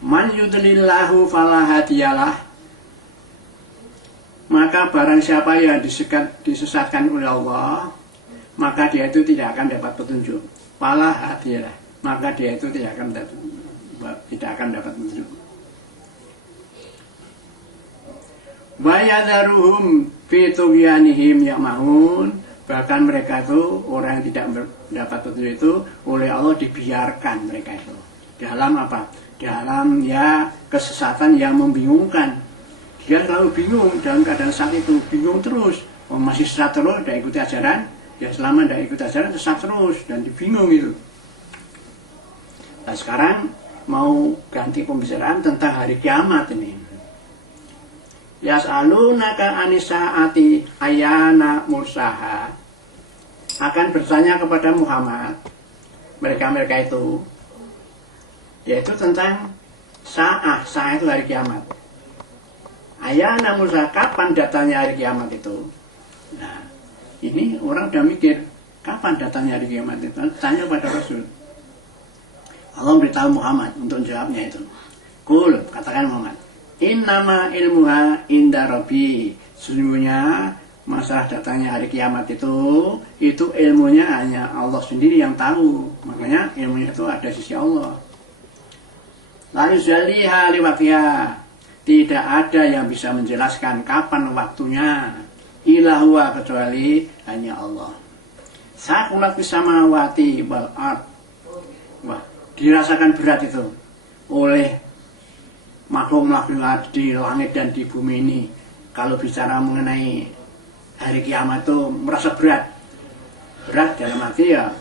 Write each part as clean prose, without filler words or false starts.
Man yudlillahu fala hadiyalah. Maka barang siapa yang disesatkan oleh Allah, maka dia itu tidak akan dapat petunjuk. Fala hadiyalah, maka dia itu tidak akan dapat petunjuk. Wa yadharuhum fi tughyanihim ya'mahun. Bahkan mereka itu, orang yang tidak mendapat petunjuk itu, oleh Allah dibiarkan mereka itu. Dalam apa? Dalam ya kesesatan yang membingungkan. Dia selalu bingung dalam keadaan saat itu, bingung terus. Oh, masih sesat terus, tidak ikuti ajaran. Ya selama tidak ikuti ajaran, sesat terus dan dibingung itu. Nah sekarang mau ganti pembicaraan tentang hari kiamat ini. Yas'alunaka anisa'ati ayana mursaha. Akan bertanya kepada Muhammad, mereka-mereka itu, yaitu tentang sa'ah itu hari kiamat. Ayana mursaha, kapan datanya hari kiamat itu? Nah, ini orang udah mikir, kapan datanya hari kiamat itu? Tanya pada Rasul. Allah beritahu Muhammad untuk jawabnya itu. Kul, katakan Muhammad, innama ilmuha inda rabbi. Sesungguhnya masalah datangnya hari kiamat itu ilmunya hanya Allah sendiri yang tahu. Makanya ilmunya itu ada di sisi Allah. Lalu zaliha liwaqtiha. Tidak ada yang bisa menjelaskan kapan waktunya. Illa huwa, kecuali hanya Allah. Saqulat fis samawati wal ard. Wah, dirasakan berat itu oleh makhluk-makhluk di langit dan di bumi ini. Kalau bicara mengenai hari kiamat itu merasa berat. Berat dalam arti ya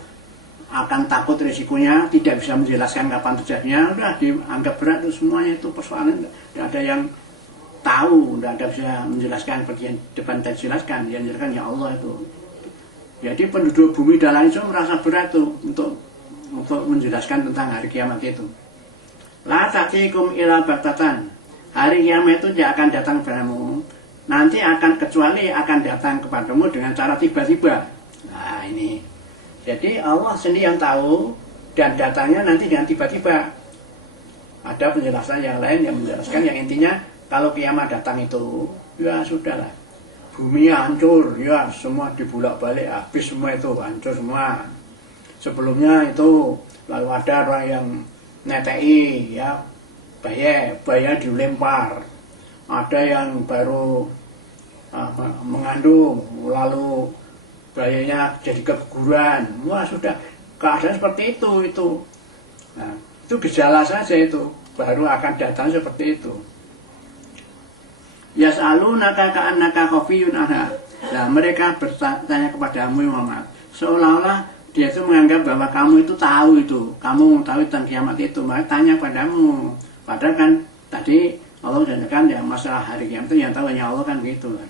akan takut risikonya, tidak bisa menjelaskan kapan terjadinya, udah dianggap berat itu semuanya. Itu persoalan tidak ada yang tahu, tidak ada bisa menjelaskan seperti yang depan tadi jelaskan. Yang menjelaskan ya Allah itu. Jadi penduduk bumi dan langit itu merasa berat tuh untuk menjelaskan tentang hari kiamat itu. La ta'tikum ila baktatan. Hari kiamat itu tidak akan datang kepadamu. Nanti akan kecuali akan datang kepadamu dengan cara tiba-tiba. Nah ini. Jadi Allah sendiri yang tahu dan datanya nanti dengan tiba-tiba. Ada penjelasan yang lain yang menjelaskan yang intinya kalau kiamat datang itu ya sudahlah. Bumi hancur, ya semua dibulak-balik, habis semua itu hancur semua. Sebelumnya itu lalu ada orang yang netei ya bayi dilempar. Ada yang baru mengandung lalu bayinya jadi keguguran. Wah sudah keadaan seperti itu. Nah, itu gejala saja itu, baru akan datang seperti itu. Yas'alunaka ka'annaka khafiyun anha. Nah, mereka bertanya kepadamu Muhammad, seolah-olah dia itu menganggap bahwa kamu itu tahu itu, kamu tahu tentang kiamat itu, maka tanya padamu. Padahal kan tadi Allah janjikan ya masalah hari kiamat itu yang tahu hanya Allah kan gitu kan.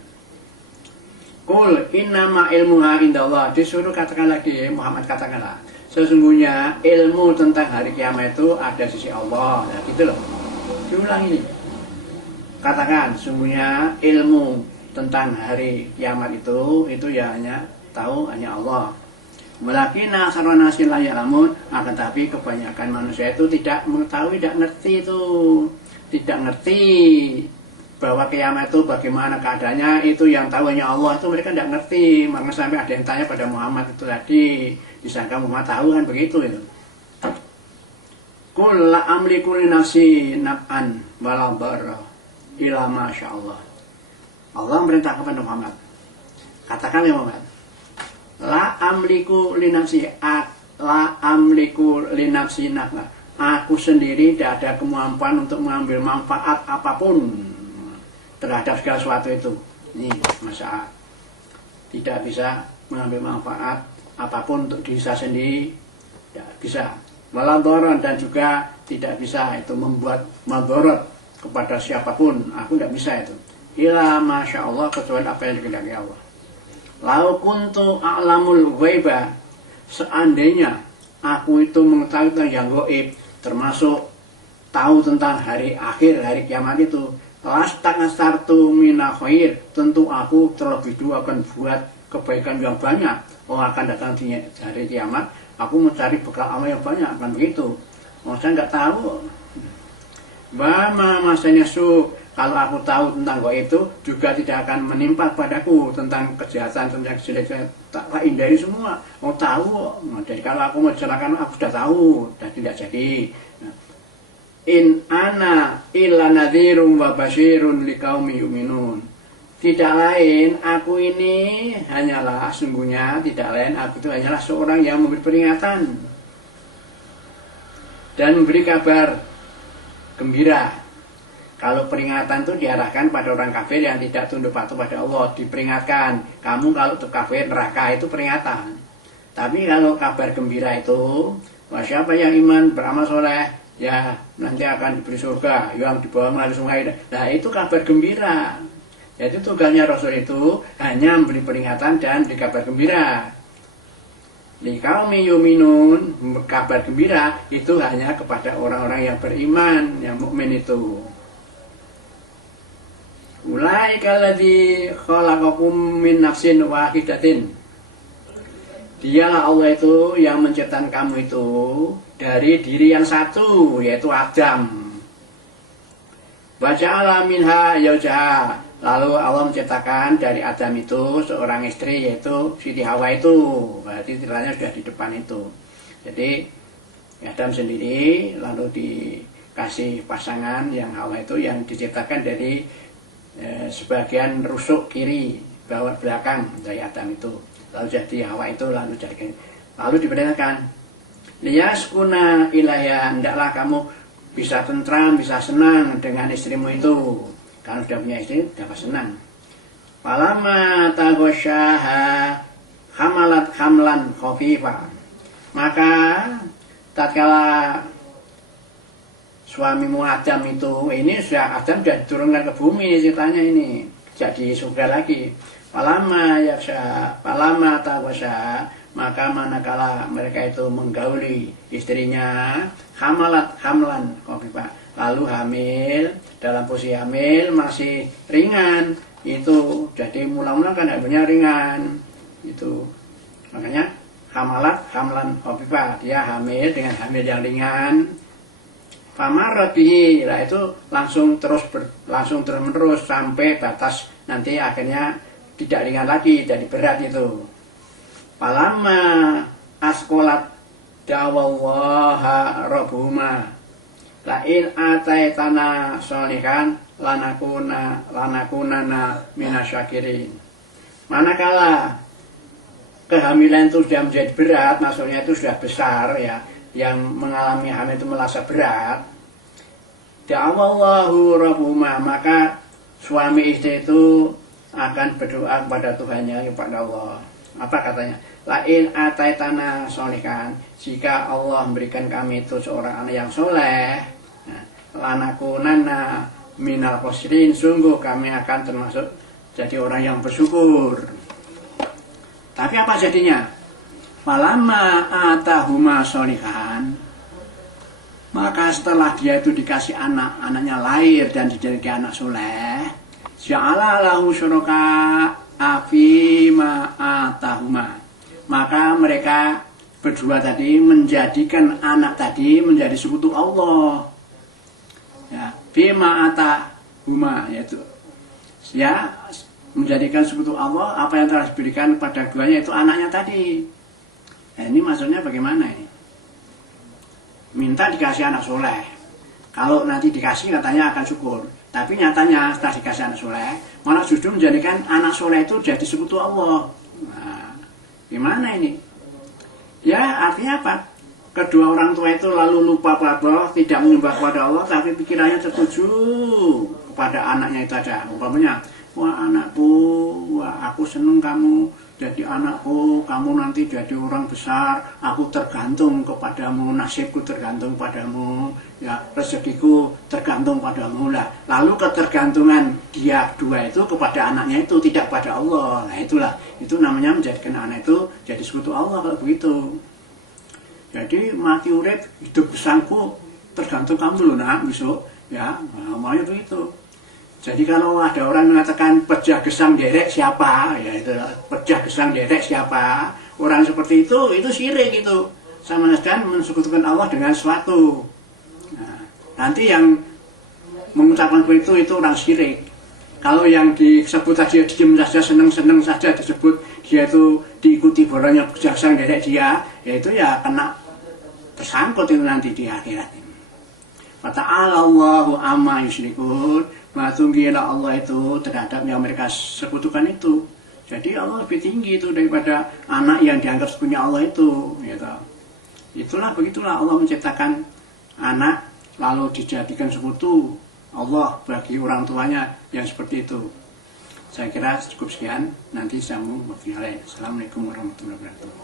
Kul innama ilmuha indallah. Disuruh katakan lagi, Muhammad katakanlah, sesungguhnya ilmu tentang hari kiamat itu ada di sisi Allah. Nah, gitu loh. Diulang ini. Katakan, sesungguhnya ilmu tentang hari kiamat itu ya hanya tahu hanya Allah. Walakinna aksara nasi la ya'lamun. Akan tapi kebanyakan manusia itu tidak mengetahui, tidak ngerti itu. Tidak ngerti bahwa kiamat itu bagaimana keadaannya, itu yang tahu hanya Allah, itu mereka tidak ngerti. Maka sampai ada yang tanya pada Muhammad itu tadi, disangka Muhammad tahu kan begitu itu. Qul la amliku li nafsi naf'an wala dharra illa ma syaa Allah. Allah merintah kepada Muhammad. Katakan ya Muhammad, la amliku li nafsi naf'an. Aku sendiri tidak ada kemampuan untuk mengambil manfaat apapun terhadap segala sesuatu itu. Ini masalah. Tidak bisa mengambil manfaat apapun untuk diri saya sendiri. Tidak bisa. Waladharan, dan juga tidak bisa itu membuat madharat kepada siapapun. Aku tidak bisa itu. Ila masya Allah, kecuali apa yang dikehendaki Allah. Lau kuntu a'lamul ghaiba. Seandainya aku itu mengetahui tentang yang gaib, termasuk tahu tentang hari akhir, hari kiamat itu, lastakasartu mina khair, tentu aku terlebih dulu akan buat kebaikan yang banyak. Oh, akan datang di hari kiamat, aku mencari bekal amal yang banyak, kan begitu. Oh, saya nggak tahu. Bama masanya su, kalau aku tahu tentang gaib itu juga tidak akan menimpa padaku tentang kejahatan, tentang kejelekan, tak hindari semua. Mau tahu, jadi kalau aku mau celakakan aku sudah tahu dan tidak jadi. In ana illa nadhirum wa basyirun liqaumi yu'minun. Tidak lain, aku ini hanyalah, sungguhnya tidak lain, aku itu hanyalah seorang yang memberi peringatan dan memberi kabar gembira. Kalau peringatan itu diarahkan pada orang kafir yang tidak tunduk patuh pada Allah, diperingatkan, kamu kalau itu kafir neraka, itu peringatan. Tapi kalau kabar gembira itu, siapa yang iman beramal soleh, ya nanti akan diberi surga yang dibawa melalui sungai. Nah itu kabar gembira. Jadi tugasnya Rasul itu hanya memberi peringatan dan beri kabar gembira. Di kaum yuminun, kabar gembira itu hanya kepada orang-orang yang beriman, yang mukmin itu. Ulaika alladzi khalaqakum min nafsin wahidatin. Dialah Allah itu yang menciptakan kamu itu dari diri yang satu, yaitu Adam. Waja'ala minha zawjaha. Lalu Allah menciptakan dari Adam itu seorang istri, yaitu Siti Hawa itu. Berarti tilanya sudah di depan itu. Jadi Adam sendiri lalu dikasih pasangan yang Hawa itu yang diciptakan dari sebagian rusuk kiri bawah belakang dari Adam itu. Lalu jadi Hawa itu lalu diperintahkan liyaskuna ilaya, hendaklah kamu bisa tentram, bisa senang dengan istrimu itu. Kalau sudah punya istri, dapat senang. Falama taghasyaha hamalat hamlan khafifa. Maka tatkala suamimu Adam itu, ini sudah Adam sudah diturunkan ke bumi ceritanya ini, jadi surga lagi. Falama taghasyaha, maka manakala mereka itu menggauli istrinya, hamalat hamlan khafifa, lalu hamil, dalam posisi hamil masih ringan, itu jadi mula-mula kan hamilnya ringan itu, makanya hamalat hamlan khafifa, dia hamil dengan hamil yang ringan. Famarat bihi, lah itu langsung terus menerus sampai batas nanti akhirnya tidak ringan lagi, jadi berat itu. Palama askolat dawallaha rabbuhuma lain ataitana sholihan lanakunana minasyakirin. Manakala kehamilan itu sudah menjadi berat, maksudnya itu sudah besar ya, yang mengalami hamil itu merasa berat, da'awallahu rabbuhuma, maka suami istri itu akan berdoa kepada Tuhannya, kepada Allah. Apa katanya? Lain ataitana sholihan, jika Allah memberikan kami itu seorang anak yang soleh, lanakunana minal khosirin, sungguh kami akan termasuk jadi orang yang bersyukur. Tapi apa jadinya? Falamma atahuma sholihan, maka setelah dia itu dikasih anak, anaknya lahir dan dijadikan anak soleh, ja'ala lahu syuraka afima atahuma, maka mereka berdua tadi menjadikan anak tadi menjadi sekutu Allah. Ya, bima atahuma, yaitu ya menjadikan sekutu Allah apa yang telah diberikan pada keduanya, itu anaknya tadi. Nah, ini maksudnya bagaimana ini? Minta dikasih anak soleh, kalau nanti dikasih katanya akan syukur, tapi nyatanya setelah dikasih anak soleh malah justru menjadikan anak soleh itu jadi sekutu Allah. Nah, gimana ini? Ya artinya apa? Kedua orang tua itu lalu lupa pada Allah, tidak menyembah kepada Allah, tapi pikirannya tertuju kepada anaknya itu aja. Umpamanya, wah anakku, wah aku seneng kamu jadi anakku, kamu nanti jadi orang besar, aku tergantung kepadamu, nasibku tergantung padamu, ya rezekiku tergantung padamu lah. Lalu ketergantungan dia dua itu kepada anaknya itu, tidak pada Allah. Nah itulah, itu namanya menjadikan anak itu jadi sekutu Allah kalau begitu. Jadi mati urip hidup besarku tergantung kamu loh nak besok, ya namanya begitu. Jadi kalau ada orang mengatakan pejah gesang derek siapa, ya itu pejah gesang derek siapa, orang seperti itu syirik itu, sama sekali mensekutukan Allah dengan sesuatu. Nah, nanti yang mengucapkan seperti itu orang syirik. Kalau yang disebut tadi diem saja, seneng-seneng saja disebut, dia itu diikuti bolanya berjasa dari dia, ya itu ya kena tersangkut itu nanti di akhirat. Fata'ala Allahu amma yusyrikun, maha tinggilah Allah itu terhadap yang mereka sekutukan itu. Jadi Allah lebih tinggi itu daripada anak yang dianggap punya Allah itu. Gitu. Begitulah Allah menciptakan anak lalu dijadikan sekutu Allah bagi orang tuanya yang seperti itu. Saya kira cukup sekian. Nanti sambung waktu lain. Assalamualaikum warahmatullahi wabarakatuh.